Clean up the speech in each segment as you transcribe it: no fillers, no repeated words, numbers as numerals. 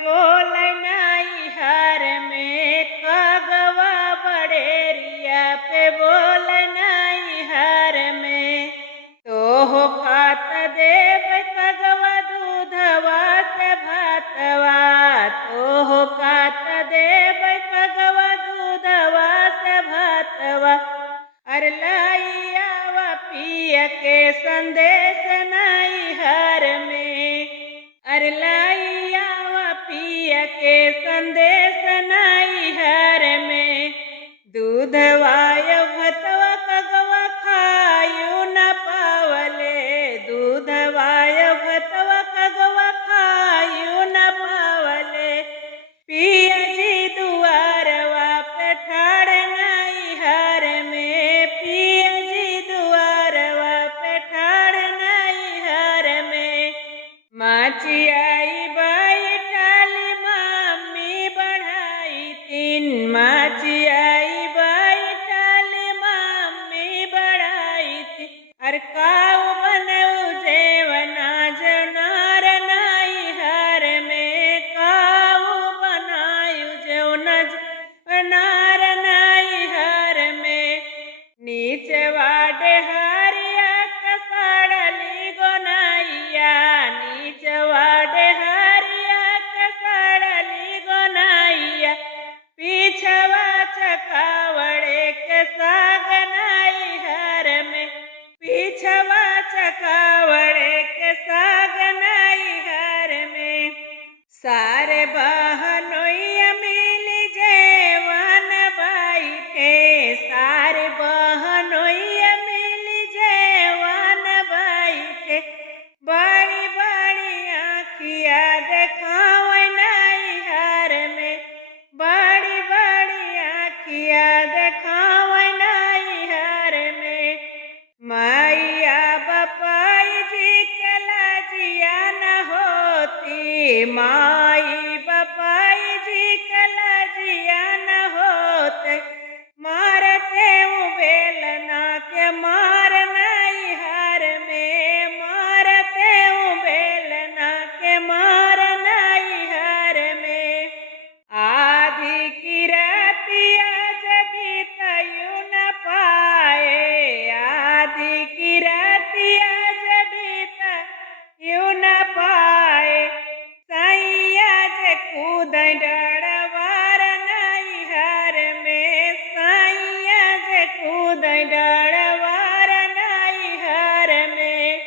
बोल नाई हर में कगवा बड़ेरिया पे बोल नाई हर में तो खात देव कगवा दूधवा से भातवा तो खात देव कगवा दूधवा से भातवा अर लाइयावा पिया के संदेश नाई हर में अर लाइयावा पिया के संदेश नाई हर में दूधवाय भतवा कगवा खायु न पावले दूधवाय भतवा कगवा खायु न पावले पिया जी दुआरवा पे ठाड़ नाई हर में पिया जी दुआरवा पे ठाड़ नाई हर में माची आई बाई ठाली मम्मी बढ़ाई तीन माची आई बाई ठाली मम्मी बढ़ाई तीन अर काऊ बनऊ जेवना जनार नाई हर में काऊ बनायु जेवना जनार नाई हर में नीचे वाडे हरिया कसड़ली गोनाइया नीचे वाडे हरिया कसड़ली गोनाइया पीछवा चकावड़े के साग नाई हर में पीछवा चकावड़े के साग नाई हर में सारे बहनोइया मिली जेवन बैठे सारे बहनोइया मिली जेवन बैठे बड़ी बड़ी आँखिया देखाव नाई हर में बड़ी बड़ी आँखिया देखाव नाई हर में मैया बपाई जी के लाजिया न होती माई बपाई जी के लाजिया न होते मारते बेलना के मार नाई हर में मारते बेलना के मार नाई हर में आधी की रातिया जबी तयु न पाए आधी की रातिया जबी तयु न पाए सैया जे कूद डरवार नाई हर में सैया जे कूद डरवार नाई हर में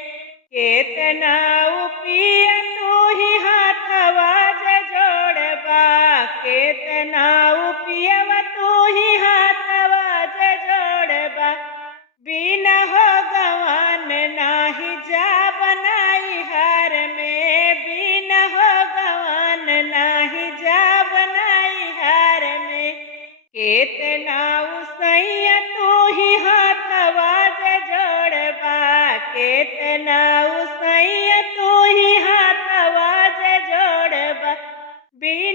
केतना उपिया तू ही हाथवा जे जोड़बा केतना उपिया तू ही हाथवा जे जोड़बा बिना हो गवान नाही जा बनाई हर में बिना हो गवान नाही जा बनाई हर में केतना उसैया तू ही हाथवा जे जोड़बा केतना उसैया तू ही हाथवा जे जोड़बा बिन